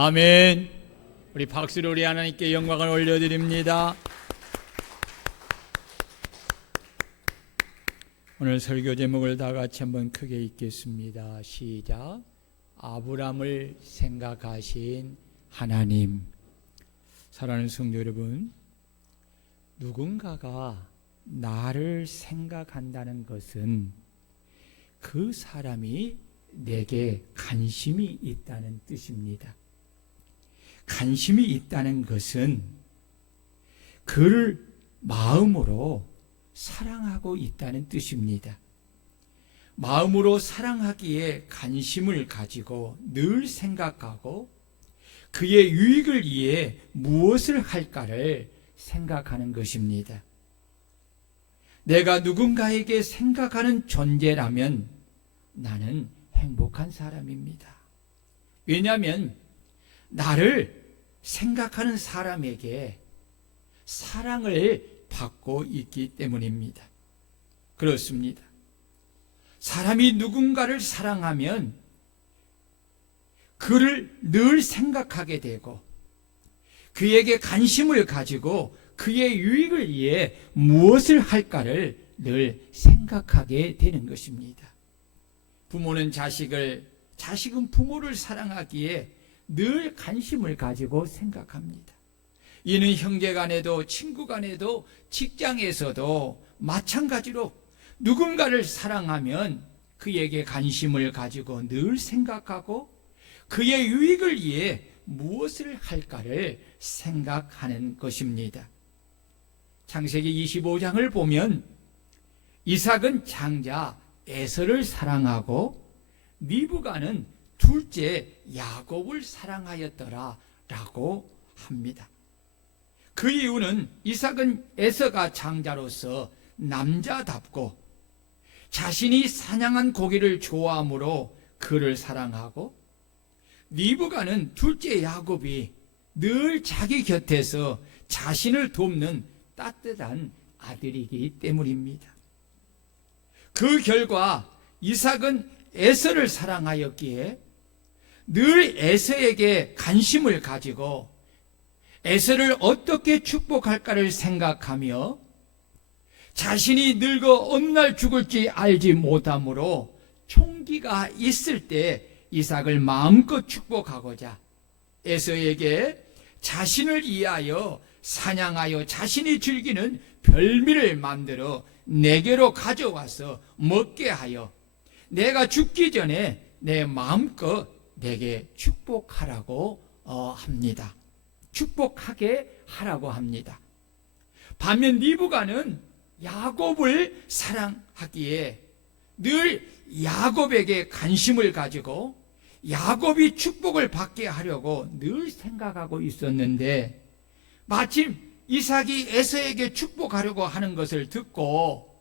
아멘. 우리 박수로 우리 하나님께 영광을 올려드립니다. 오늘 설교 제목을 다 같이 한번 크게 읽겠습니다. 시작. 아브람을 생각하신 하나님. 사랑하는 성도 여러분, 누군가가 나를 생각한다는 것은 그 사람이 내게 관심이 있다는 뜻입니다. 관심이 있다는 것은 그를 마음으로 사랑하고 있다는 뜻입니다. 마음으로 사랑하기에 관심을 가지고 늘 생각하고 그의 유익을 위해 무엇을 할까를 생각하는 것입니다. 내가 누군가에게 생각하는 존재라면 나는 행복한 사람입니다. 왜냐하면 나를 생각하는 사람에게 사랑을 받고 있기 때문입니다. 그렇습니다. 사람이 누군가를 사랑하면 그를 늘 생각하게 되고 그에게 관심을 가지고 그의 유익을 위해 무엇을 할까를 늘 생각하게 되는 것입니다. 부모는 자식을, 자식은 부모를 사랑하기에 늘 관심을 가지고 생각합니다. 이는 형제 간에도 친구 간에도 직장에서도 마찬가지로 누군가를 사랑하면 그에게 관심을 가지고 늘 생각하고 그의 유익을 위해 무엇을 할까를 생각하는 것입니다. 창세기 25장을 보면 이삭은 장자 에서를 사랑하고 리브가는 둘째 야곱을 사랑하였더라 라고 합니다. 그 이유는 이삭은 에서가 장자로서 남자답고 자신이 사냥한 고기를 좋아하므로 그를 사랑하고, 리브가는 둘째 야곱이 늘 자기 곁에서 자신을 돕는 따뜻한 아들이기 때문입니다. 그 결과 이삭은 에서를 사랑하였기에 늘 에서에게 관심을 가지고 에서를 어떻게 축복할까를 생각하며 자신이 늙어 어느 날 죽을지 알지 못하므로 총기가 있을 때 이삭을 마음껏 축복하고자 에서에게 자신을 위하여 사냥하여 자신이 즐기는 별미를 만들어 내게로 가져와서 먹게 하여 내가 죽기 전에 내 마음껏 내게 축복하라고 합니다. 축복하게 하라고 합니다. 반면 리브가는 야곱을 사랑하기에 늘 야곱에게 관심을 가지고 야곱이 축복을 받게 하려고 늘 생각하고 있었는데, 마침 이삭이 에서에게 축복하려고 하는 것을 듣고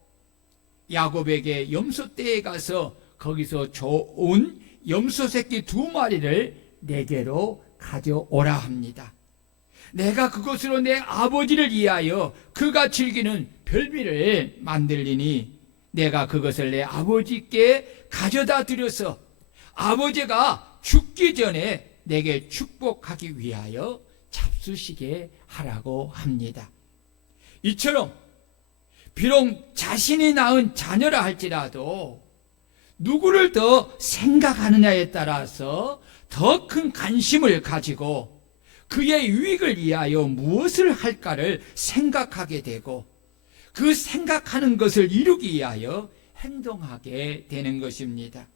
야곱에게 염소떼에 가서 거기서 좋은 염소 새끼 2마리를 내게로 가져오라 합니다. 내가 그것으로 내 아버지를 위하여 그가 즐기는 별미를 만들리니 내가 그것을 내 아버지께 가져다 드려서 아버지가 죽기 전에 내게 축복하기 위하여 잡수시게 하라고 합니다. 이처럼 비록 자신이 낳은 자녀라 할지라도 누구를 더 생각하느냐에 따라서 더 큰 관심을 가지고 그의 유익을 위하여 무엇을 할까를 생각하게 되고 그 생각하는 것을 이루기 위하여 행동하게 되는 것입니다.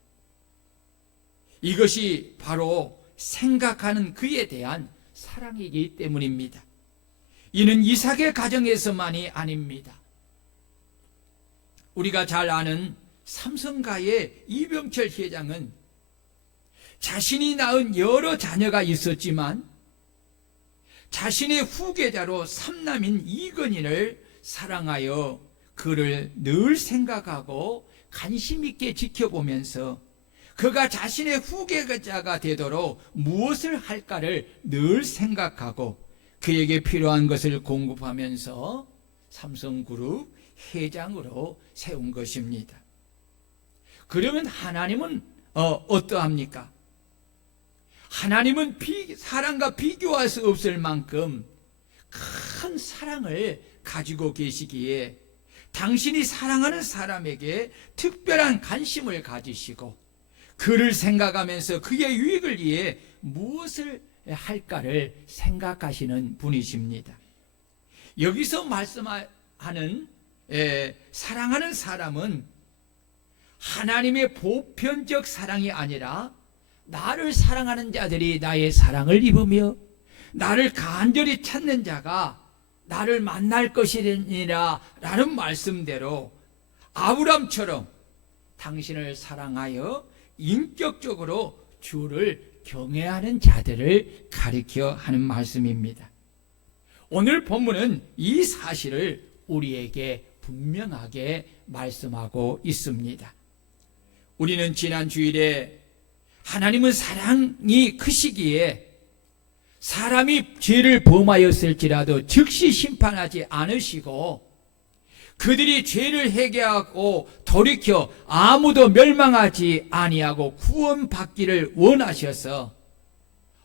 이것이 바로 생각하는 그에 대한 사랑이기 때문입니다. 이는 이삭의 가정에서만이 아닙니다. 우리가 잘 아는 삼성가의 이병철 회장은 자신이 낳은 여러 자녀가 있었지만 자신의 후계자로 삼남인 이건희를 사랑하여 그를 늘 생각하고 관심 있게 지켜보면서 그가 자신의 후계자가 되도록 무엇을 할까를 늘 생각하고 그에게 필요한 것을 공급하면서 삼성그룹 회장으로 세운 것입니다. 그러면 하나님은 어떠합니까? 하나님은 사랑과 비교할 수 없을 만큼 큰 사랑을 가지고 계시기에 당신이 사랑하는 사람에게 특별한 관심을 가지시고 그를 생각하면서 그의 유익을 위해 무엇을 할까를 생각하시는 분이십니다. 여기서 말씀하는 사랑하는 사람은 하나님의 보편적 사랑이 아니라 나를 사랑하는 자들이 나의 사랑을 입으며 나를 간절히 찾는 자가 나를 만날 것이니라 라는 말씀대로 아브람처럼 당신을 사랑하여 인격적으로 주를 경외하는 자들을 가리켜 하는 말씀입니다. 오늘 본문은 이 사실을 우리에게 분명하게 말씀하고 있습니다. 우리는 지난 주일에 하나님은 사랑이 크시기에 사람이 죄를 범하였을지라도 즉시 심판하지 않으시고 그들이 죄를 회개하고 돌이켜 아무도 멸망하지 아니하고 구원받기를 원하셔서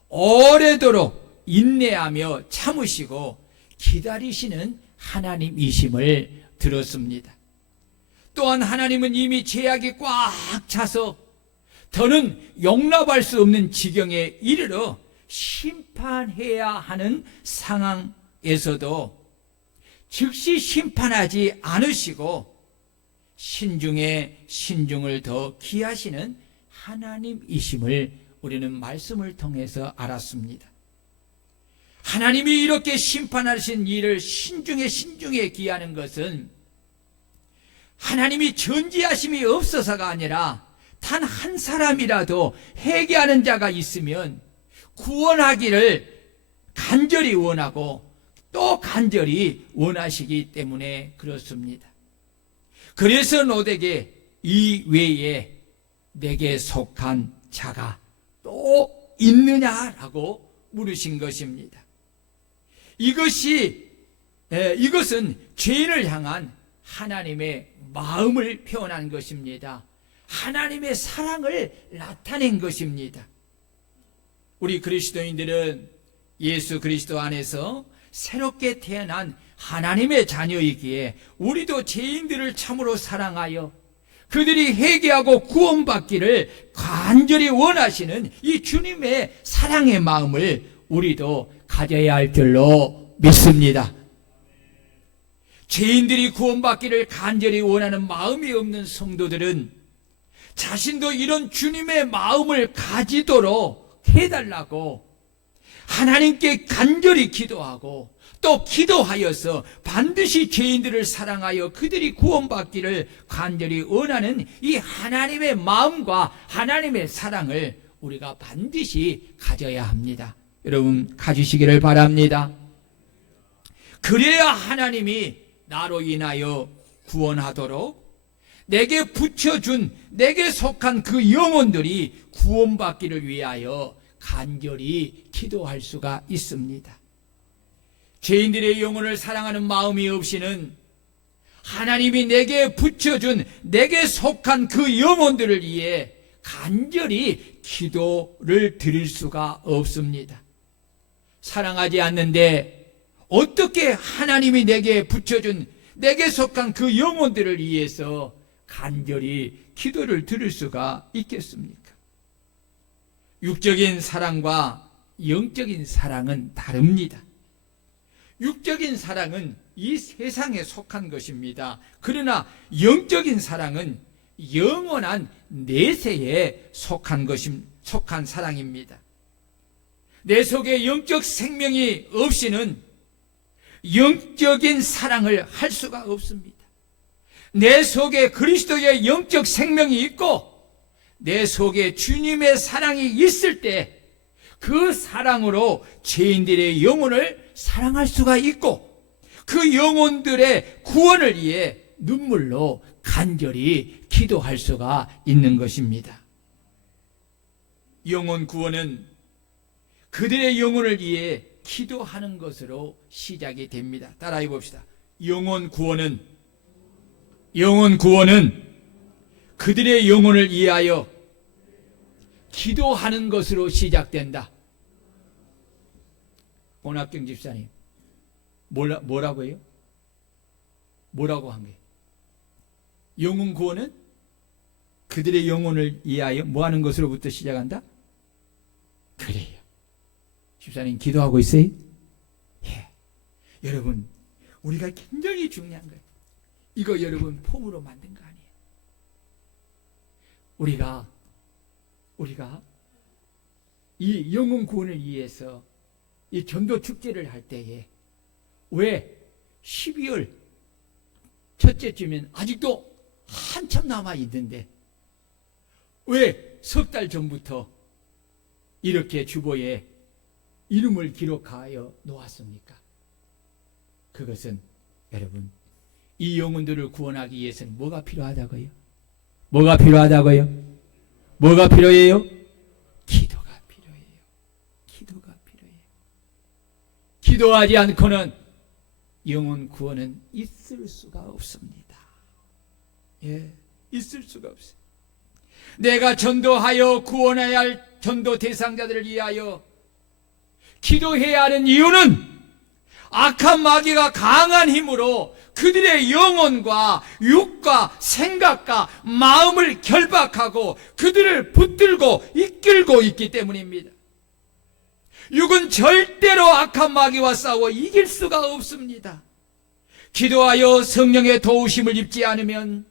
오래도록 인내하며 참으시고 기다리시는 하나님이심을 들었습니다. 또한 하나님은 이미 죄악이 꽉 차서 더는 용납할 수 없는 지경에 이르러 심판해야 하는 상황에서도 즉시 심판하지 않으시고 신중에 신중을 더 기하시는 하나님이심을 우리는 말씀을 통해서 알았습니다. 하나님이 이렇게 심판하신 일을 신중에 기하는 것은 하나님이 전지하심이 없어서가 아니라 단 한 사람이라도 회개하는 자가 있으면 구원하기를 간절히 원하고 또 간절히 원하시기 때문에 그렇습니다. 그래서 너에게 이 외에 내게 속한 자가 또 있느냐라고 물으신 것입니다. 이것은 죄인을 향한 하나님의 마음을 표현한 것입니다. 하나님의 사랑을 나타낸 것입니다. 우리 그리스도인들은 예수 그리스도 안에서 새롭게 태어난 하나님의 자녀이기에 우리도 죄인들을 참으로 사랑하여 그들이 회개하고 구원받기를 간절히 원하시는 이 주님의 사랑의 마음을 우리도 가져야 할 줄로 믿습니다. 죄인들이 구원받기를 간절히 원하는 마음이 없는 성도들은 자신도 이런 주님의 마음을 가지도록 해달라고 하나님께 간절히 기도하고 또 기도하여서 반드시 죄인들을 사랑하여 그들이 구원받기를 간절히 원하는 이 하나님의 마음과 하나님의 사랑을 우리가 반드시 가져야 합니다. 여러분 가지시기를 바랍니다. 그래야 하나님이 나로 인하여 구원하도록 내게 붙여준 내게 속한 그 영혼들이 구원받기를 위하여 간절히 기도할 수가 있습니다. 죄인들의 영혼을 사랑하는 마음이 없이는 하나님이 내게 붙여준 내게 속한 그 영혼들을 위해 간절히 기도를 드릴 수가 없습니다. 사랑하지 않는데 어떻게 하나님이 내게 붙여준 내게 속한 그 영혼들을 위해서 간절히 기도를 드릴 수가 있겠습니까? 육적인 사랑과 영적인 사랑은 다릅니다. 육적인 사랑은 이 세상에 속한 것입니다. 그러나 영적인 사랑은 영원한 내세에 속한 사랑입니다. 내 속에 영적 생명이 없이는 영적인 사랑을 할 수가 없습니다. 내 속에 그리스도의 영적 생명이 있고 내 속에 주님의 사랑이 있을 때 그 사랑으로 죄인들의 영혼을 사랑할 수가 있고 그 영혼들의 구원을 위해 눈물로 간절히 기도할 수가 있는 것입니다. 영혼 구원은 그들의 영혼을 위해 기도하는 것으로 시작이 됩니다. 따라해 봅시다. 영혼 구원은 그들의 영혼을 위하여 기도하는 것으로 시작된다. 오낙경 집사님, 뭐라고요? 뭐라고 한 거예요? 영혼 구원은 그들의 영혼을 위하여 뭐 하는 것으로부터 시작한다? 그래요. 집사님 기도하고 있어요? 예. 여러분, 우리가 굉장히 중요한 거예요. 이거 여러분 폼으로 만든 거 아니에요. 우리가 이 영혼 구원을 위해서 이 전도 축제를 할 때에 왜 12월 첫째 주면 아직도 한참 남아 있는데 왜 석 달 전부터 이렇게 주보에 이름을 기록하여 놓았습니까? 그것은 여러분, 이 영혼들을 구원하기 위해서는 뭐가 필요하다고요? 뭐가 필요하다고요? 뭐가 필요해요? 기도가 필요해요. 기도가 필요해요. 기도하지 않고는 영혼 구원은 있을 수가 없습니다. 예, 있을 수가 없어요. 내가 전도하여 구원해야 할 전도 대상자들을 위하여 기도해야 하는 이유는 악한 마귀가 강한 힘으로 그들의 영혼과 육과 생각과 마음을 결박하고 그들을 붙들고 이끌고 있기 때문입니다. 육은 절대로 악한 마귀와 싸워 이길 수가 없습니다. 기도하여 성령의 도우심을 입지 않으면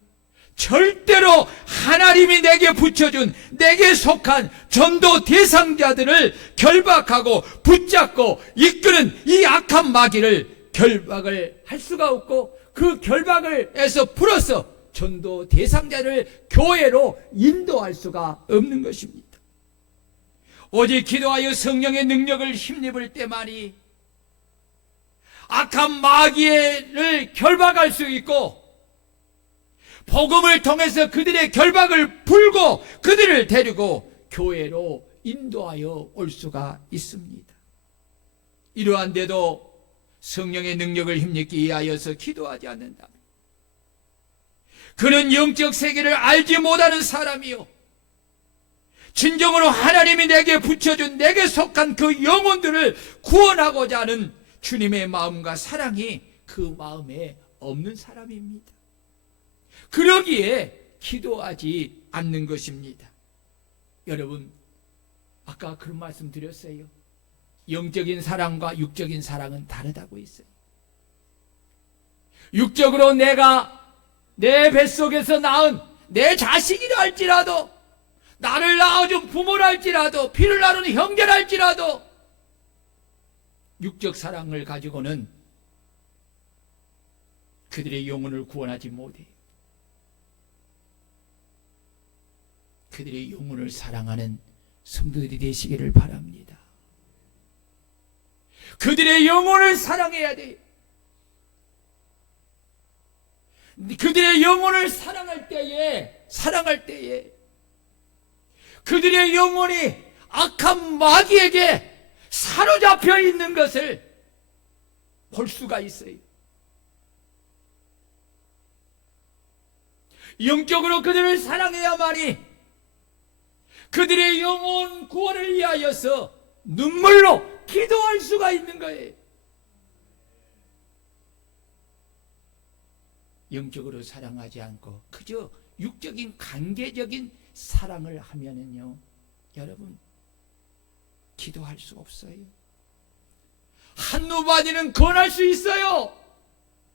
절대로 하나님이 내게 붙여준, 내게 속한 전도 대상자들을 결박하고 붙잡고 이끄는 이 악한 마귀를 결박을 할 수가 없고, 그 결박을 해서 풀어서 전도 대상자를 교회로 인도할 수가 없는 것입니다. 오직 기도하여 성령의 능력을 힘입을 때만이 악한 마귀를 결박할 수 있고, 복음을 통해서 그들의 결박을 풀고 그들을 데리고 교회로 인도하여 올 수가 있습니다. 이러한데도 성령의 능력을 힘입기 위하여서 기도하지 않는다. 그는 영적 세계를 알지 못하는 사람이요, 진정으로 하나님이 내게 붙여준, 내게 속한 그 영혼들을 구원하고자 하는 주님의 마음과 사랑이 그 마음에 없는 사람입니다. 그러기에 기도하지 않는 것입니다. 여러분, 아까 그런 말씀 드렸어요. 영적인 사랑과 육적인 사랑은 다르다고 했어요. 육적으로 내가 내 뱃속에서 낳은 내 자식이라 할지라도, 나를 낳아준 부모라 할지라도, 피를 나누는 형제라 할지라도 육적 사랑을 가지고는 그들의 영혼을 구원하지 못해요. 그들의 영혼을 사랑하는 성도들이 되시기를 바랍니다. 그들의 영혼을 사랑해야 돼요. 그들의 영혼을 사랑할 때에 그들의 영혼이 악한 마귀에게 사로잡혀 있는 것을 볼 수가 있어요. 영적으로 그들을 사랑해야만이 그들의 영혼 구원을 위하여서 눈물로 기도할 수가 있는 거예요. 영적으로 사랑하지 않고 그저 육적인 관계적인 사랑을 하면은요, 여러분, 기도할 수 없어요. 한누바디는 건할 수 있어요.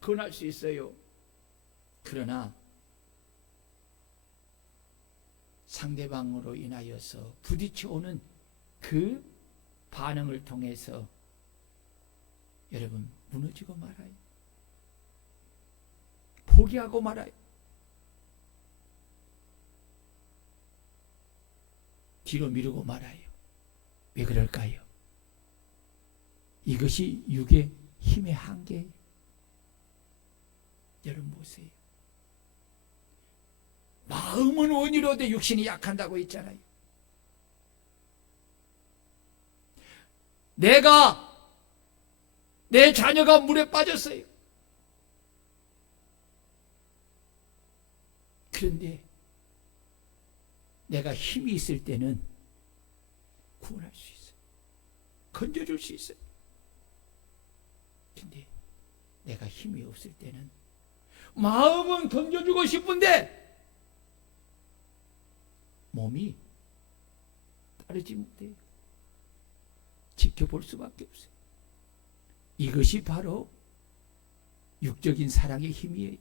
건할 수 있어요. 그러나 상대방으로 인하여서 부딪혀오는 그 반응을 통해서 여러분 무너지고 말아요. 포기하고 말아요. 뒤로 미루고 말아요. 왜 그럴까요? 이것이 육의 힘의 한계예요. 여러분 보세요. 마음은 원이로되 육신이 약한다고 했잖아요. 내 자녀가 물에 빠졌어요. 그런데 내가 힘이 있을 때는 구원할 수 있어요. 건져줄 수 있어요. 근데 내가 힘이 없을 때는 마음은 건져주고 싶은데 몸이 따르지 못해요. 지켜볼 수밖에 없어요. 이것이 바로 육적인 사랑의 힘이에요.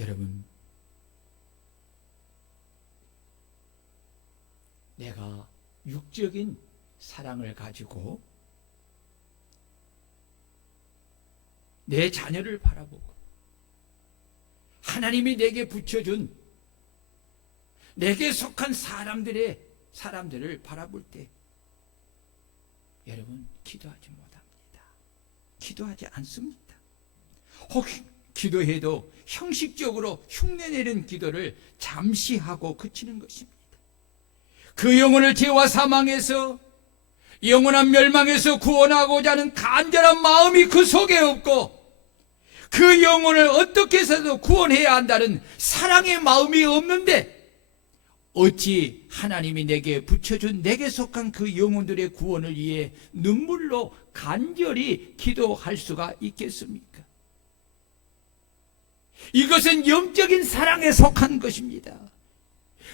여러분, 내가 육적인 사랑을 가지고 내 자녀를 바라보고 하나님이 내게 붙여준 내게 속한 사람들을 바라볼 때 여러분 기도하지 못합니다. 기도하지 않습니다. 혹시 기도해도 형식적으로 흉내내는 기도를 잠시 하고 그치는 것입니다. 그 영혼을 죄와 사망에서 영원한 멸망에서 구원하고자 하는 간절한 마음이 그 속에 없고 그 영혼을 어떻게 해서도 구원해야 한다는 사랑의 마음이 없는데 어찌 하나님이 내게 붙여준 내게 속한 그 영혼들의 구원을 위해 눈물로 간절히 기도할 수가 있겠습니까? 이것은 영적인 사랑에 속한 것입니다.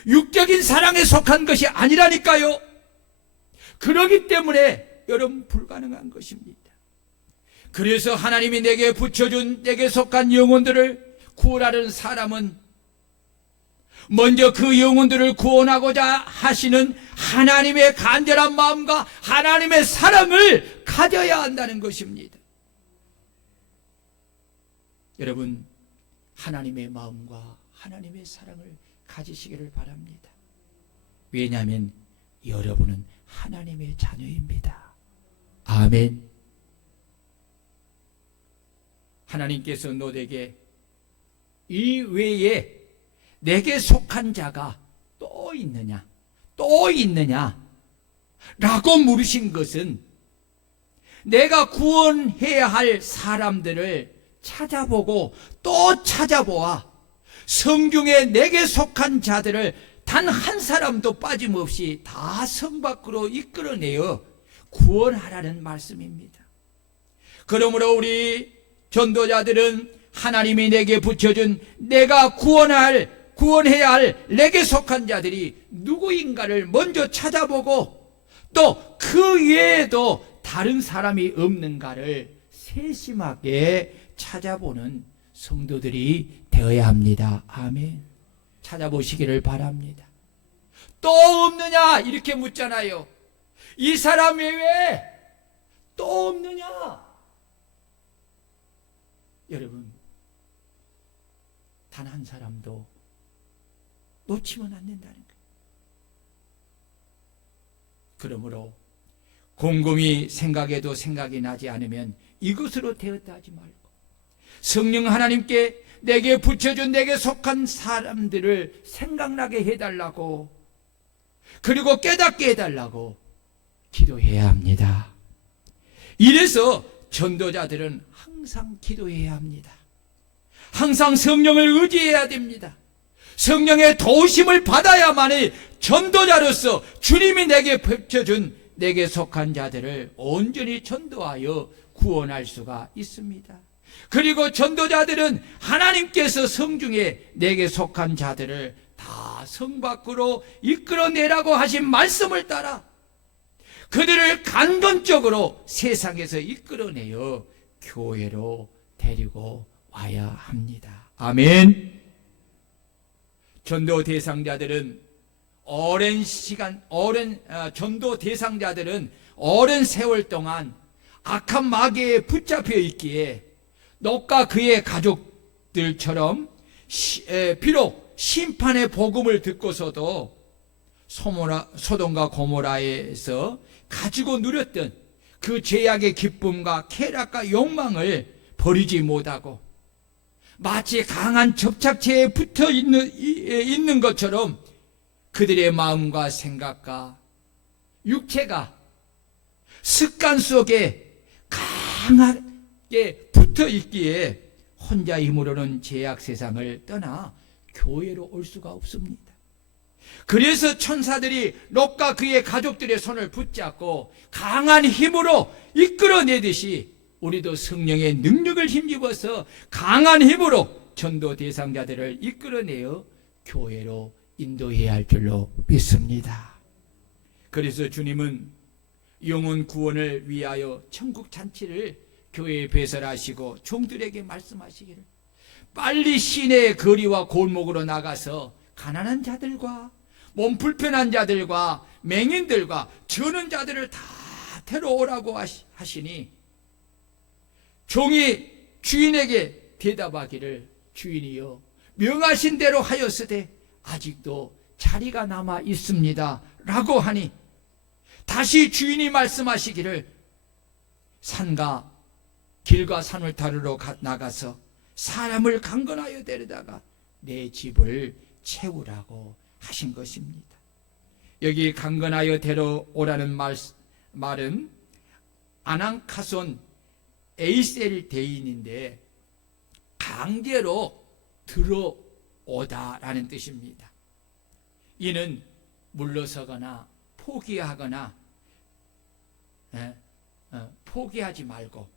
육적인 사랑에 속한 것이 아니라니까요. 그렇기 때문에 여러분 불가능한 것입니다. 그래서 하나님이 내게 붙여준 내게 속한 영혼들을 구원하는 사람은 먼저 그 영혼들을 구원하고자 하시는 하나님의 간절한 마음과 하나님의 사랑을 가져야 한다는 것입니다. 여러분, 하나님의 마음과 하나님의 사랑을 가지시기를 바랍니다. 왜냐하면 여러분은 하나님의 자녀입니다. 아멘. 하나님께서 너에게 이 외에 내게 속한 자가 또 있느냐? 또 있느냐? 라고 물으신 것은 내가 구원해야 할 사람들을 찾아보고 또 찾아보아 성중에 내게 속한 자들을 단 한 사람도 빠짐없이 다 성 밖으로 이끌어내어 구원하라는 말씀입니다. 그러므로 우리 전도자들은 하나님이 내게 붙여준 내가 구원해야 할 내게 속한 자들이 누구인가를 먼저 찾아보고 또 그 외에도 다른 사람이 없는가를 세심하게 찾아보는 성도들이 되어야 합니다. 아멘. 찾아보시기를 바랍니다. 또 없느냐? 이렇게 묻잖아요. 이 사람 외에 또 없느냐? 여러분, 단 한 사람도 놓치면 안 된다는 거예요. 그러므로 곰곰이 생각해도 생각이 나지 않으면 이것으로 되었다 하지 말고 성령 하나님께 내게 붙여준 내게 속한 사람들을 생각나게 해달라고 그리고 깨닫게 해달라고 기도해야 합니다. 이래서 전도자들은 항상 기도해야 합니다. 항상 성령을 의지해야 됩니다. 성령의 도우심을 받아야만이 전도자로서 주님이 내게 붙여준 내게 속한 자들을 온전히 전도하여 구원할 수가 있습니다. 그리고 전도자들은 하나님께서 성중에 내게 속한 자들을 다 성 밖으로 이끌어내라고 하신 말씀을 따라 그들을 간건적으로 세상에서 이끌어내어 교회로 데리고 와야 합니다. 아멘. 전도 대상자들은 전도 대상자들은 오랜 세월 동안 악한 마귀에 붙잡혀 있기에 롯과 그의 가족들처럼 비록 심판의 복음을 듣고서도 소돔과 고모라에서 가지고 누렸던 그 죄악의 기쁨과 쾌락과 욕망을 버리지 못하고 마치 강한 접착체에 붙어 있는 것처럼 그들의 마음과 생각과 육체가 습관 속에 강하게 붙어 있기에 혼자 힘으로는 죄악 세상을 떠나 교회로 올 수가 없습니다. 그래서 천사들이 롯과 그의 가족들의 손을 붙잡고 강한 힘으로 이끌어내듯이 우리도 성령의 능력을 힘입어서 강한 힘으로 전도 대상자들을 이끌어내어 교회로 인도해야 할 줄로 믿습니다. 그래서 주님은 영혼 구원을 위하여 천국 잔치를 교회에 배설하시고 종들에게 말씀하시기를 빨리 시내의 거리와 골목으로 나가서 가난한 자들과 몸 불편한 자들과 맹인들과 저는 자들을 다 데려오라고 하시니 종이 주인에게 대답하기를 주인이여 명하신 대로 하였으되 아직도 자리가 남아 있습니다 라고 하니 다시 주인이 말씀하시기를 산과 길과 산을 다루러 나가서 사람을 강건하여 데려다가 내 집을 채우라고 하신 것입니다. 여기 강건하여 데려오라는 말은 아낭카손 에이셀 대인인데 강제로 들어오다라는 뜻입니다. 이는 물러서거나 포기하거나 포기하지 말고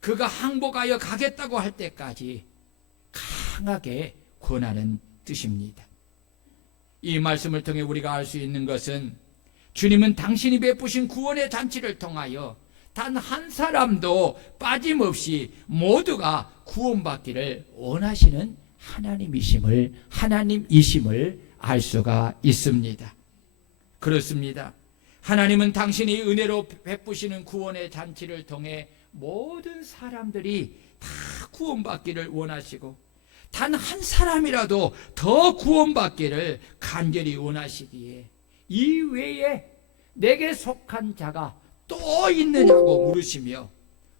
그가 항복하여 가겠다고 할 때까지 강하게 권하는 뜻입니다. 이 말씀을 통해 우리가 알 수 있는 것은 주님은 당신이 베푸신 구원의 잔치를 통하여 단 한 사람도 빠짐없이 모두가 구원받기를 원하시는 하나님이심을 알 수가 있습니다. 그렇습니다. 하나님은 당신이 은혜로 베푸시는 구원의 잔치를 통해 모든 사람들이 다 구원받기를 원하시고 단 한 사람이라도 더 구원받기를 간절히 원하시기에 이 외에 내게 속한 자가 또 있느냐고 물으시며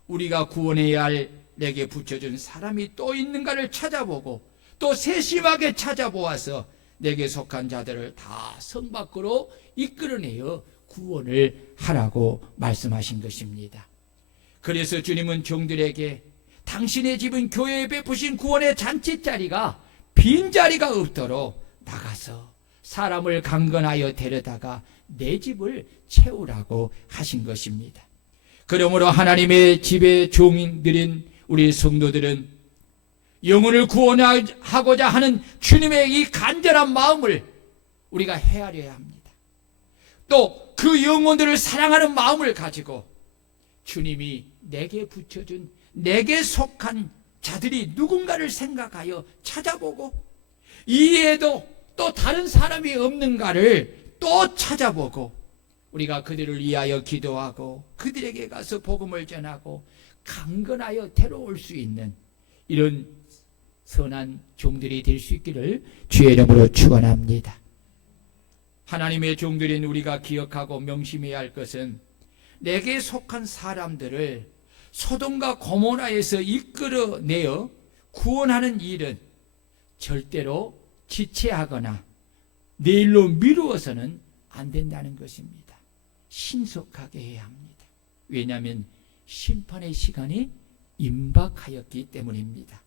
우리가 구원해야 할 내게 붙여준 사람이 또 있는가를 찾아보고 또 세심하게 찾아보아서 내게 속한 자들을 다 성 밖으로 이끌어내어 구원을 하라고 말씀하신 것입니다. 그래서 주님은 종들에게 당신의 집은 교회에 베푸신 구원의 잔치자리가 빈자리가 없도록 나가서 사람을 강건하여 데려다가 내 집을 채우라고 하신 것입니다. 그러므로 하나님의 집의 종들인 우리 성도들은 영혼을 구원하고자 하는 주님의 이 간절한 마음을 우리가 헤아려야 합니다. 또 그 영혼들을 사랑하는 마음을 가지고 주님이 내게 붙여준 내게 속한 자들이 누군가를 생각하여 찾아보고 이외에도 또 다른 사람이 없는가를 또 찾아보고 우리가 그들을 위하여 기도하고 그들에게 가서 복음을 전하고 강건하여 데려올 수 있는 이런 선한 종들이 될 수 있기를 주의 이름으로 축원합니다. 하나님의 종들인 우리가 기억하고 명심해야 할 것은 내게 속한 사람들을 소돔과 고모라에서 이끌어내어 구원하는 일은 절대로 지체하거나 내일로 미루어서는 안 된다는 것입니다. 신속하게 해야 합니다. 왜냐하면 심판의 시간이 임박하였기 때문입니다.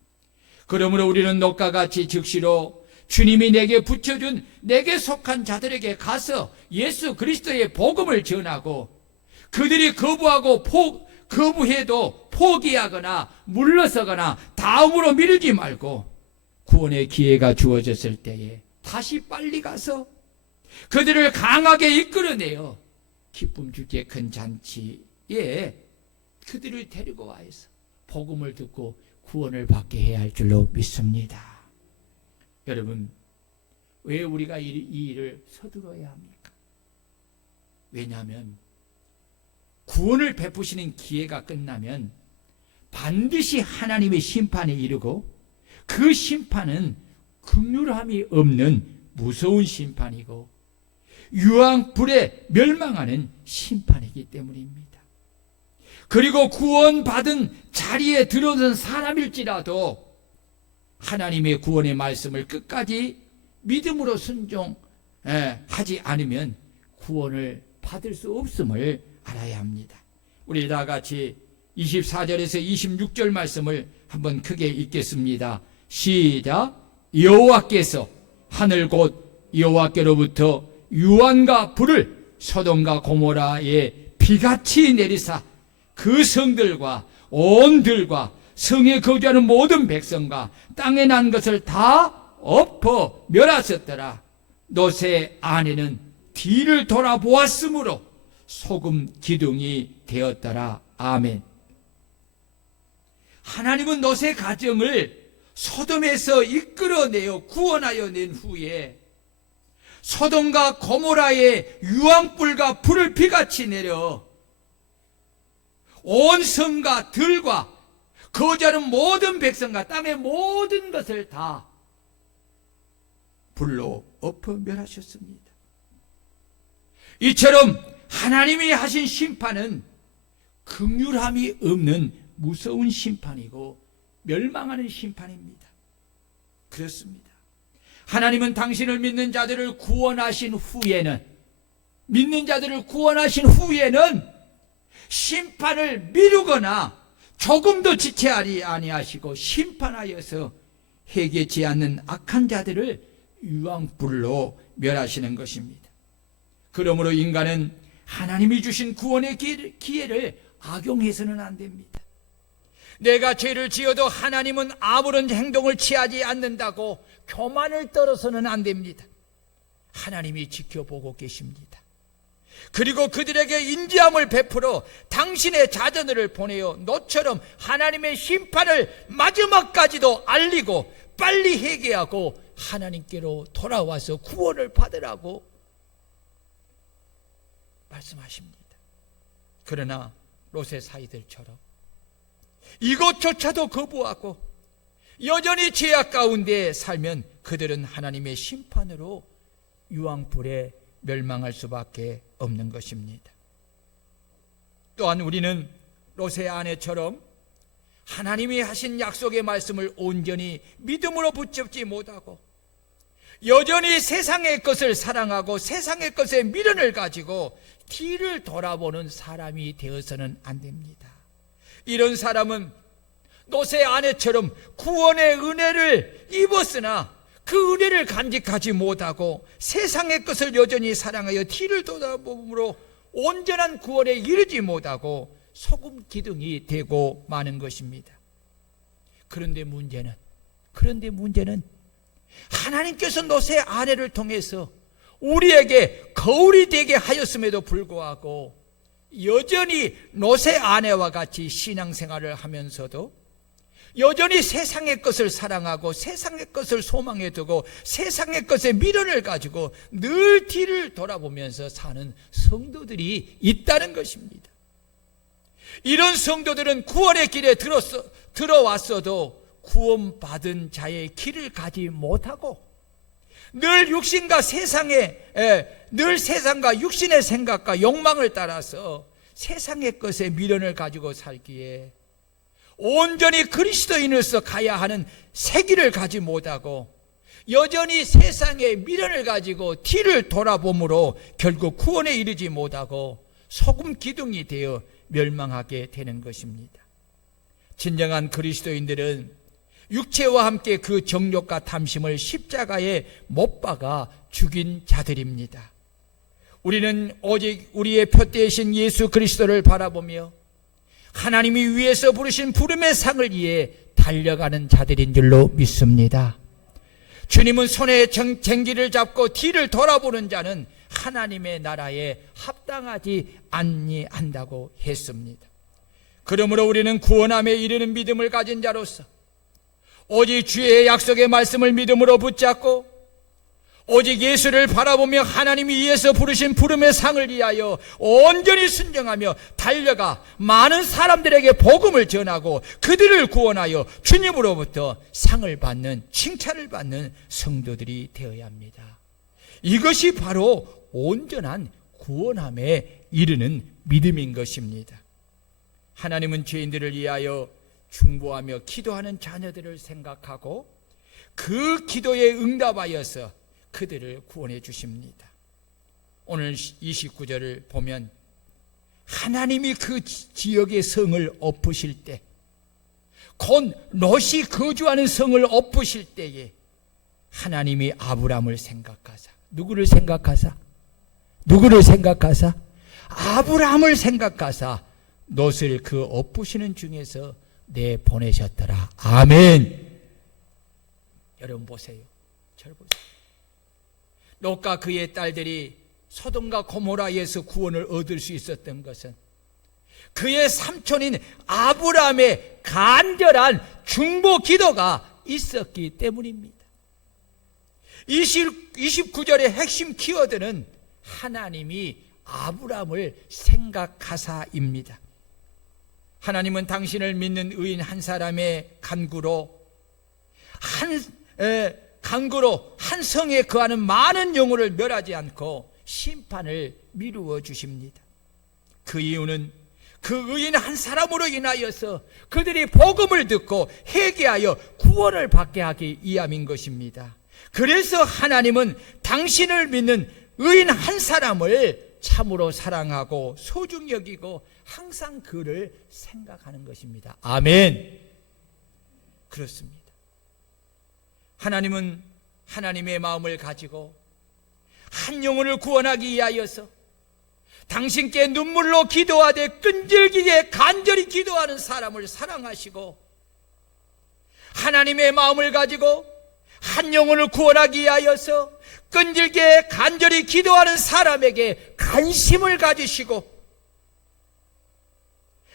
그러므로 우리는 롯과 같이 즉시로 주님이 내게 붙여준 내게 속한 자들에게 가서 예수 그리스도의 복음을 전하고 그들이 거부해도 포기하거나 물러서거나 다음으로 미루지 말고 구원의 기회가 주어졌을 때에 다시 빨리 가서 그들을 강하게 이끌어내어 기쁨 주기에 큰 잔치에 그들을 데리고 와서 복음을 듣고 구원을 받게 해야 할 줄로 믿습니다. 여러분, 왜 우리가 이 일을 서두러야 합니까? 왜냐하면 구원을 베푸시는 기회가 끝나면 반드시 하나님의 심판에 이르고 그 심판은 긍휼함이 없는 무서운 심판이고 유황불에 멸망하는 심판이기 때문입니다. 그리고 구원받은 자리에 들어선 사람일지라도 하나님의 구원의 말씀을 끝까지 믿음으로 순종하지 않으면 구원을 받을 수 없음을 알아야 합니다. 우리 다 같이 24절에서 26절 말씀을 한번 크게 읽겠습니다. 시작. 여호와께서 하늘 곧 여호와께로부터 유황과 불을 소돔과 고모라에 비같이 내리사 그 성들과 온 들과 성에 거주하는 모든 백성과 땅에 난 것을 다 엎어 멸하셨더라. 롯의 아내는 뒤를 돌아보았으므로 소금 기둥이 되었더라. 아멘. 하나님은 롯의 가정을 소돔에서 이끌어내어 구원하여 낸 후에 소돔과 고모라에 유황불과 불을 비같이 내려 온 성과 들과 거주하는 모든 백성과 땅의 모든 것을 다 불로 엎어 멸하셨습니다. 이처럼 하나님이 하신 심판은 긍휼함이 없는 무서운 심판이고 멸망하는 심판입니다. 그렇습니다. 하나님은 당신을 믿는 자들을 구원하신 후에는 심판을 미루거나 조금도 지체하지 아니하시고 심판하여서 회개치 않는 악한 자들을 유황불로 멸하시는 것입니다. 그러므로 인간은 하나님이 주신 구원의 기회를 악용해서는 안 됩니다. 내가 죄를 지어도 하나님은 아무런 행동을 취하지 않는다고 교만을 떨어서는 안 됩니다. 하나님이 지켜보고 계십니다. 그리고 그들에게 인자함을 베풀어 당신의 자녀들을 보내어 너처럼 하나님의 심판을 마지막까지도 알리고 빨리 회개하고 하나님께로 돌아와서 구원을 받으라고 말씀하십니다. 그러나 롯의 사이들처럼 이것조차도 거부하고 여전히 죄악 가운데 살면 그들은 하나님의 심판으로 유황불에 멸망할 수밖에 없는 것입니다. 또한 우리는 롯의 아내처럼 하나님이 하신 약속의 말씀을 온전히 믿음으로 붙잡지 못하고 여전히 세상의 것을 사랑하고 세상의 것에 미련을 가지고 뒤를 돌아보는 사람이 되어서는 안 됩니다. 이런 사람은 롯의 아내처럼 구원의 은혜를 입었으나 그 은혜를 간직하지 못하고 세상의 것을 여전히 사랑하여 뒤를 돌아봄으로 온전한 구원에 이르지 못하고 소금 기둥이 되고 마는 것입니다. 그런데 문제는 하나님께서 롯의 아내를 통해서 우리에게 거울이 되게 하였음에도 불구하고 여전히 롯의 아내와 같이 신앙생활을 하면서도 여전히 세상의 것을 사랑하고 세상의 것을 소망해 두고 세상의 것에 미련을 가지고 늘 뒤를 돌아보면서 사는 성도들이 있다는 것입니다. 이런 성도들은 구원의 길에 들어왔어도 구원받은 자의 길을 가지 못하고 늘 세상과 육신의 생각과 욕망을 따라서 세상의 것에 미련을 가지고 살기에 온전히 그리스도인으로서 가야 하는 새 길을 가지 못하고 여전히 세상의 미련을 가지고 뒤를 돌아봄으로 결국 구원에 이르지 못하고 소금 기둥이 되어 멸망하게 되는 것입니다. 진정한 그리스도인들은 육체와 함께 그 정욕과 탐심을 십자가에 못 박아 죽인 자들입니다. 우리는 오직 우리의 표대이신 예수 그리스도를 바라보며 하나님이 위에서 부르신 부름의 상을 위해 달려가는 자들인 줄로 믿습니다. 주님은 손에 쟁기를 잡고 뒤를 돌아보는 자는 하나님의 나라에 합당하지 아니한다고 했습니다. 그러므로 우리는 구원함에 이르는 믿음을 가진 자로서 오직 주의 약속의 말씀을 믿음으로 붙잡고 오직 예수를 바라보며 하나님이 위에서 부르신 부름의 상을 위하여 온전히 순종하며 달려가 많은 사람들에게 복음을 전하고 그들을 구원하여 주님으로부터 상을 받는, 칭찬을 받는 성도들이 되어야 합니다. 이것이 바로 온전한 구원함에 이르는 믿음인 것입니다. 하나님은 죄인들을 위하여 중보하며 기도하는 자녀들을 생각하고 그 기도에 응답하여서 그들을 구원해 주십니다. 오늘 29절을 보면 하나님이 그 지역의 성을 엎으실 때, 곧 롯이 거주하는 성을 엎으실 때에 하나님이 아브람을 생각하사 누구를 생각하사? 누구를 생각하사? 아브라함을 생각하사 롯을 그 엇부시는 중에서 내보내셨더라. 아멘. 여러분 보세요. 저를 보세요. 롯과 그의 딸들이 소돔과 고모라에서 구원을 얻을 수 있었던 것은 그의 삼촌인 아브라함의 간절한 중보 기도가 있었기 때문입니다. 29절의 핵심 키워드는 하나님이 아브라함을 생각하사입니다. 하나님은 당신을 믿는 의인 한 사람의 간구로 한 성에 거하는 많은 영혼을 멸하지 않고 심판을 미루어 주십니다. 그 이유는 그 의인 한 사람으로 인하여서 그들이 복음을 듣고 회개하여 구원을 받게 하기 위함인 것입니다. 그래서 하나님은 당신을 믿는 의인 한 사람을 참으로 사랑하고 소중히 여기고 항상 그를 생각하는 것입니다. 아멘. 그렇습니다. 하나님은 하나님의 마음을 가지고 한 영혼을 구원하기 위하여서 당신께 눈물로 기도하되 끈질기게 간절히 기도하는 사람을 사랑하시고 하나님의 마음을 가지고 한 영혼을 구원하기 위하여서 끈질게 간절히 기도하는 사람에게 관심을 가지시고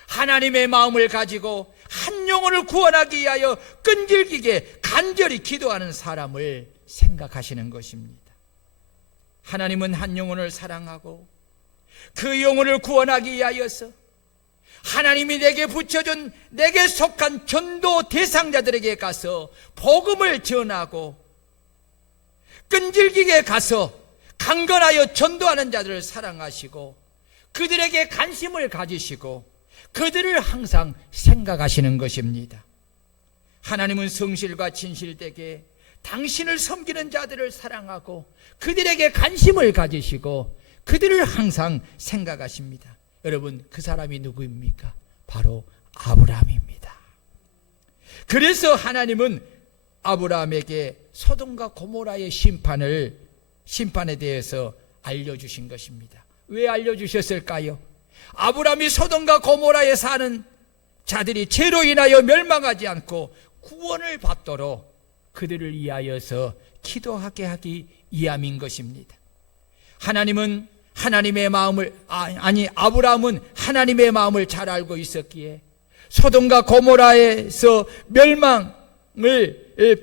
하나님의 마음을 가지고 한 영혼을 구원하기 위하여 끈질기게 간절히 기도하는 사람을 생각하시는 것입니다. 하나님은 한 영혼을 사랑하고 그 영혼을 구원하기 위하여서 하나님이 내게 붙여준 내게 속한 전도 대상자들에게 가서 복음을 전하고 끈질기게 가서 강건하여 전도하는 자들을 사랑하시고 그들에게 관심을 가지시고 그들을 항상 생각하시는 것입니다. 하나님은 성실과 진실되게 당신을 섬기는 자들을 사랑하고 그들에게 관심을 가지시고 그들을 항상 생각하십니다. 여러분, 그 사람이 누구입니까? 바로 아브라함입니다. 그래서 하나님은 아브라함에게 소돔과 고모라의 심판에 대해서 알려주신 것입니다. 왜 알려주셨을까요? 아브라함이 소돔과 고모라에 사는 자들이 죄로 인하여 멸망하지 않고 구원을 받도록 그들을 위하여서 기도하게 하기 위함인 것입니다. 하나님은 하나님의 마음을 아브라함은 하나님의 마음을 잘 알고 있었기에 소돔과 고모라에서 멸망을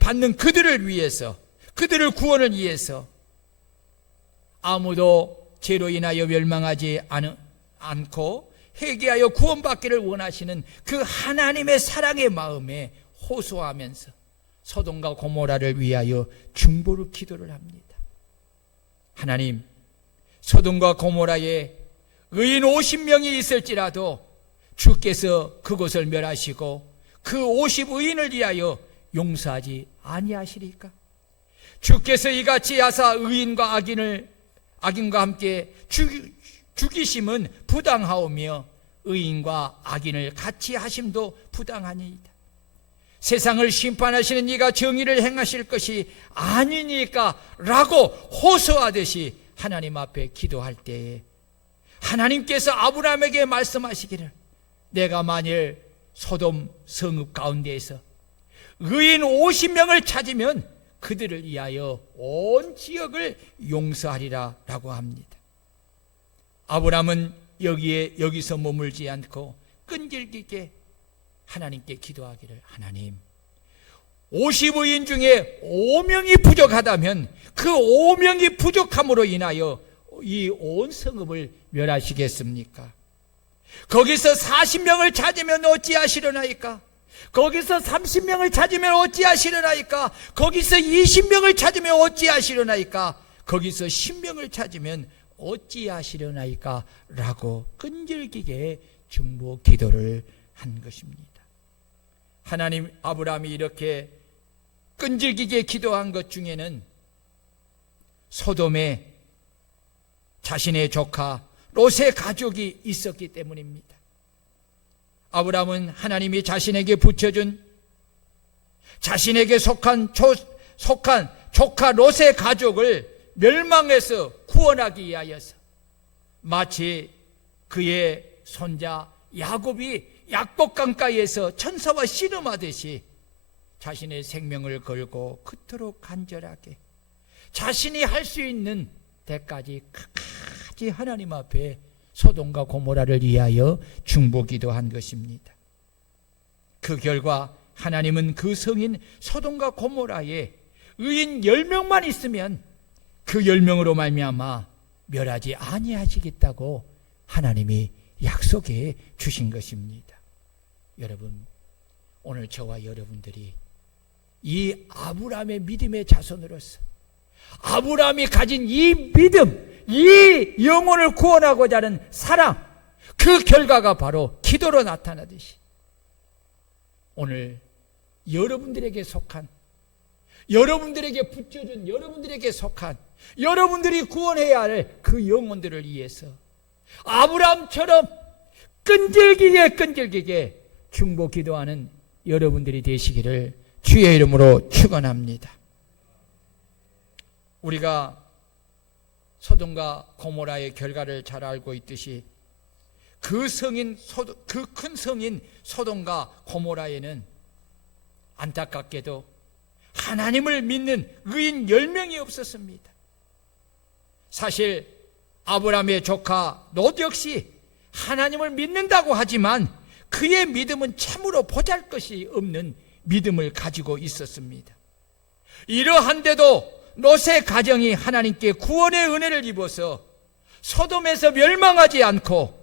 받는 그들을 위해서 그들을 구원을 위해서 아무도 죄로 인하여 멸망하지 않고 회개하여 구원받기를 원하시는 그 하나님의 사랑의 마음에 호소하면서 소돔과 고모라를 위하여 중보를 기도를 합니다. 하나님, 소돔과 고모라에 의인 50명이 있을지라도 주께서 그곳을 멸하시고 그 50의인을 위하여 용서하지 아니하시리까? 주께서 이같이 하사 의인과 악인과 함께 죽이심은 부당하오며 의인과 악인을 같이 하심도 부당하니이다. 세상을 심판하시는 이가 정의를 행하실 것이 아니니까 라고 호소하듯이 하나님 앞에 기도할 때에 하나님께서 아브라함에게 말씀하시기를 내가 만일 소돔 성읍 가운데에서 의인 50명을 찾으면 그들을 위하여 온 지역을 용서하리라 라고 합니다. 아브라함은 여기서 머물지 않고 끈질기게 하나님께 기도하기를 하나님 50의인 중에 5명이 부족하다면 그 5명이 부족함으로 인하여 이 온 성읍을 멸하시겠습니까? 거기서 40명을 찾으면 어찌하시려나이까? 거기서 30명을 찾으면 어찌하시려나이까? 거기서 20명을 찾으면 어찌하시려나이까? 거기서 10명을 찾으면 어찌하시려나이까? 라고 끈질기게 중보 기도를 한 것입니다. 하나님, 아브라함이 이렇게 끈질기게 기도한 것 중에는 소돔에 자신의 조카 롯의 가족이 있었기 때문입니다. 아브라함은 하나님이 자신에게 붙여준 자신에게 속한 조카 롯의 가족을 멸망에서 구원하기 위하여서 마치 그의 손자 야곱이 약복강가에서 천사와 씨름하듯이 자신의 생명을 걸고 그토록 간절하게 자신이 할 수 있는 데까지 끝까지 하나님 앞에 소돔과 고모라를 위하여 중보기도한 것입니다. 그 결과 하나님은 그 성인 소돔과 고모라에 의인 10명만 있으면 그 10명으로 말미암아 멸하지 아니하시겠다고 하나님이 약속해 주신 것입니다. 여러분, 오늘 저와 여러분들이 이 아브라함의 믿음의 자손으로서 아브라함이 가진 이 믿음, 이 영혼을 구원하고자 하는 사랑, 그 결과가 바로 기도로 나타나듯이 오늘 여러분들에게 속한, 여러분들에게 붙여준, 여러분들에게 속한, 여러분들이 구원해야 할 그 영혼들을 위해서 아브라함처럼 끈질기게 중보 기도하는 여러분들이 되시기를 주의 이름으로 축원합니다. 우리가 소돔과 고모라의 결과를 잘 알고 있듯이 그 큰 성인 소돔과 고모라에는 안타깝게도 하나님을 믿는 의인 10명이 없었습니다. 사실 아브라함의 조카 롯 역시 하나님을 믿는다고 하지만 그의 믿음은 참으로 보잘것이 없는 믿음을 가지고 있었습니다. 이러한데도 롯의 가정이 하나님께 구원의 은혜를 입어서 소돔에서 멸망하지 않고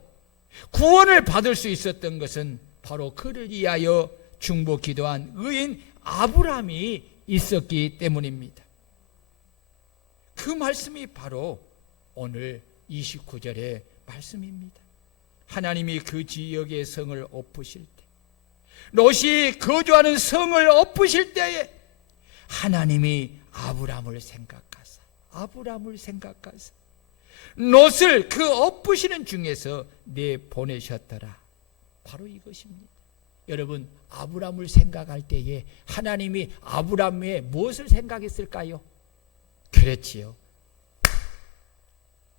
구원을 받을 수 있었던 것은 바로 그를 위하여 중보 기도한 의인 아브라함이 있었기 때문입니다. 그 말씀이 바로 오늘 29절의 말씀입니다. 하나님이 그 지역의 성을 엎으실 때, 롯이 거주하는 성을 엎으실 때에 하나님이 아브라함을 생각하사 롯을 그 엎으시는 중에서 내보내셨더라. 바로 이것입니다. 여러분, 아브라함을 생각할 때에 하나님이 아브라함의 무엇을 생각했을까요? 그렇지요,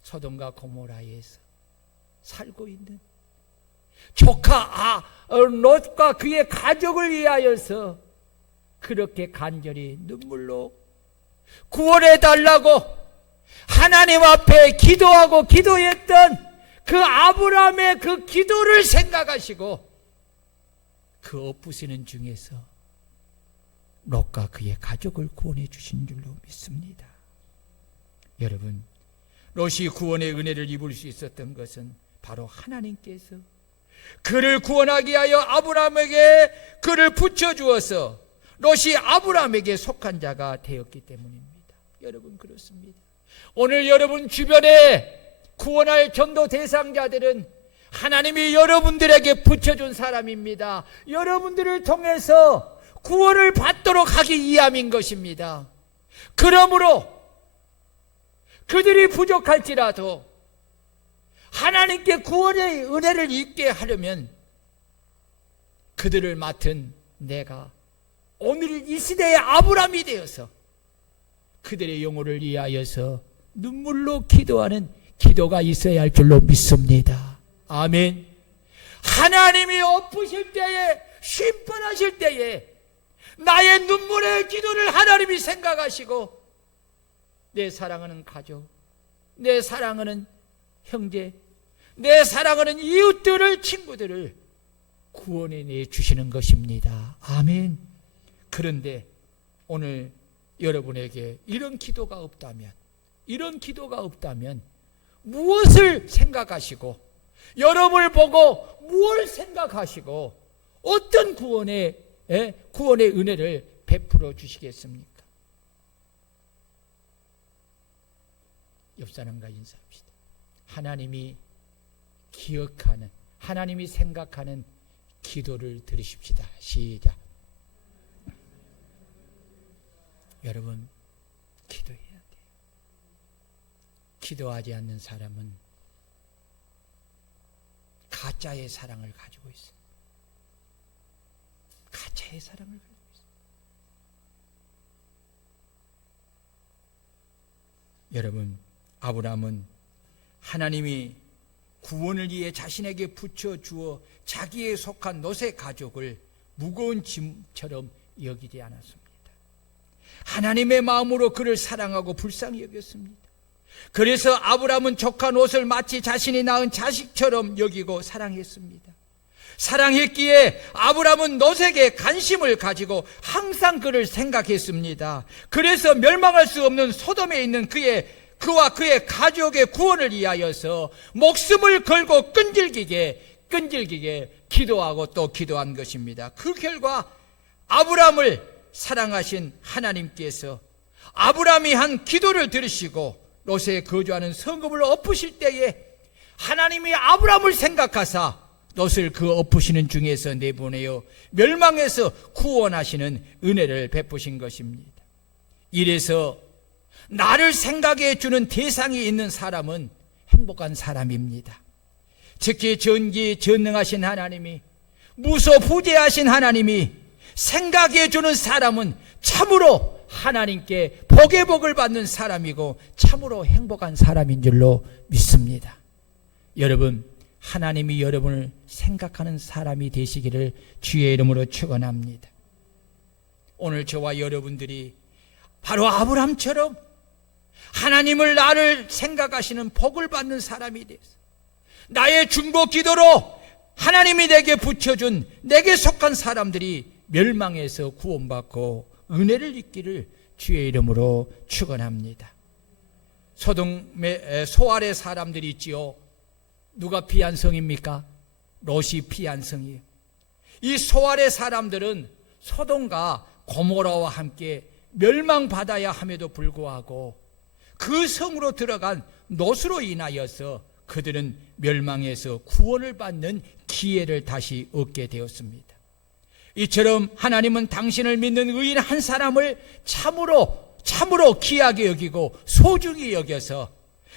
소돔과 고모라에서 살고 있는 조카 롯과 그의 가족을 위하여서 그렇게 간절히 눈물로 구원해 달라고 하나님 앞에 기도하고 기도했던 그 아브라함의 그 기도를 생각하시고 그 엎으시는 중에서 롯과 그의 가족을 구원해 주신 줄로 믿습니다. 여러분, 롯이 구원의 은혜를 입을 수 있었던 것은 바로 하나님께서 그를 구원하기 위하여 아브라함에게 그를 붙여주어서 롯이 아브라함에게 속한 자가 되었기 때문입니다. 여러분, 그렇습니다. 오늘 여러분 주변에 구원할 전도 대상자들은 하나님이 여러분들에게 붙여준 사람입니다. 여러분들을 통해서 구원을 받도록 하기 위함인 것입니다. 그러므로 그들이 부족할지라도 하나님께 구원의 은혜를 입게 하려면 그들을 맡은 내가 오늘 이 시대의 아브라함이 되어서 그들의 영혼을 위하여서 눈물로 기도하는 기도가 있어야 할 줄로 믿습니다. 아멘. 하나님이 엎으실 때에, 심판하실 때에 나의 눈물의 기도를 하나님이 생각하시고 내 사랑하는 가족, 내 사랑하는 형제, 내 사랑하는 이웃들을, 친구들을 구원해 내주시는 것입니다. 아멘. 그런데 오늘 여러분에게 이런 기도가 없다면 무엇을 생각하시고 여러분을 보고 무엇을 생각하시고 어떤 구원의 은혜를 베풀어 주시겠습니까? 옆 사람과 인사합시다. 하나님이 기억하는, 하나님이 생각하는 기도를 들으십시다. 시작. 여러분, 기도해야 돼요. 기도하지 않는 사람은 가짜의 사랑을 가지고 있어요. 가짜의 사랑을 가지고 있어요. 여러분, 아브라함은 하나님이 구원을 위해 자신에게 붙여주어 자기에 속한 롯의 가족을 무거운 짐처럼 여기지 않았습니다. 하나님의 마음으로 그를 사랑하고 불쌍히 여겼습니다. 그래서 아브라함은 조카 롯을 마치 자신이 낳은 자식처럼 여기고 사랑했습니다. 사랑했기에 아브라함은 롯에게 관심을 가지고 항상 그를 생각했습니다. 그래서 멸망할 수 없는 소돔에 있는 그와 그의 가족의 구원을 위하여서 목숨을 걸고 끈질기게 기도하고 또 기도한 것입니다. 그 결과 아브라함을 사랑하신 하나님께서 아브라함이 한 기도를 들으시고 롯에 거주하는 성읍을 엎으실 때에 하나님이 아브라함을 생각하사 롯을 그 엎으시는 중에서 내보내어 멸망에서 구원하시는 은혜를 베푸신 것입니다. 이래서 나를 생각해 주는 대상이 있는 사람은 행복한 사람입니다. 특히 전능하신 하나님이, 무소부재하신 하나님이 생각해 주는 사람은 참으로 하나님께 복의 복을 받는 사람이고 참으로 행복한 사람인 줄로 믿습니다. 여러분, 하나님이 여러분을 생각하는 사람이 되시기를 주의 이름으로 축원합니다. 오늘 저와 여러분들이 바로 아브라함처럼 하나님을 나를 생각하시는 복을 받는 사람이 되어서 나의 중보 기도로 하나님이 내게 붙여준 내게 속한 사람들이 멸망에서 구원받고 은혜를 입기를 주의 이름으로 축원합니다. 소돔의 소알의 사람들이 있지요. 누가 피한 성입니까? 롯이 피한 성이에요. 이 소알의 사람들은 소돔과 고모라와 함께 멸망받아야 함에도 불구하고 그 성으로 들어간 롯으로 인하여서 그들은 멸망에서 구원을 받는 기회를 다시 얻게 되었습니다. 이처럼 하나님은 당신을 믿는 의인 한 사람을 참으로 귀하게 여기고 소중히 여겨서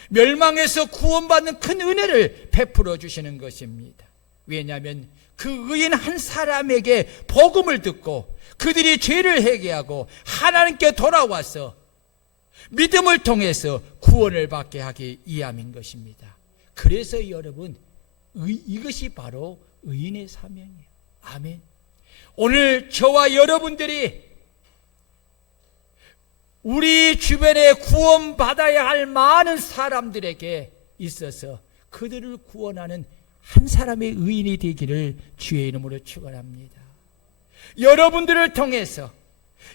멸망에서 구원받는 큰 은혜를 베풀어 주시는 것입니다. 왜냐하면 그 의인 한 사람에게 복음을 듣고 그들이 죄를 회개하고 하나님께 돌아와서 믿음을 통해서 구원을 받게 하기 위함인 것입니다. 그래서 여러분, 이것이 바로 의인의 사명이에요. 아멘. 오늘 저와 여러분들이 우리 주변에 구원받아야 할 많은 사람들에게 있어서 그들을 구원하는 한 사람의 의인이 되기를 주의 이름으로 축원합니다. 여러분들을 통해서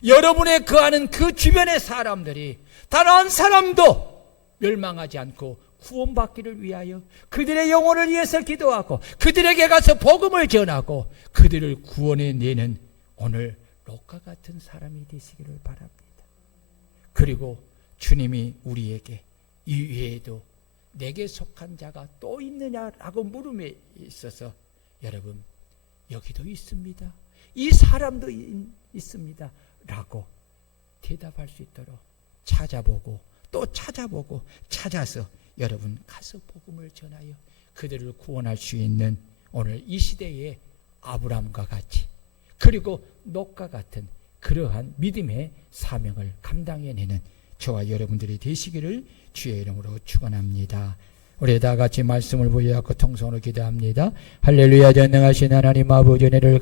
여러분의 거하는 그 주변의 사람들이 단 한 사람도 멸망하지 않고 구원받기를 위하여 그들의 영혼을 위해서 기도하고 그들에게 가서 복음을 전하고 그들을 구원해내는 오늘 롯과 같은 사람이 되시기를 바랍니다. 그리고 주님이 우리에게 이 외에도 내게 속한 자가 또 있느냐라고 물음에 있어서 여러분, 여기도 있습니다, 이 사람도 있습니다 라고 대답할 수 있도록 찾아보고 또 찾아보고 찾아서 여러분 가서 복음을 전하여 그들을 구원할 수 있는 오늘 이 시대의 아브라함과 같이 그리고 롯과 같은 그러한 믿음의 사명을 감당해내는 저와 여러분들이 되시기를 주의 이름으로 축원합니다. 우리 다 같이 말씀을 부여하고 통성으로 기도합니다. 할렐루야. 전능하신 하나님 아버지 은혜를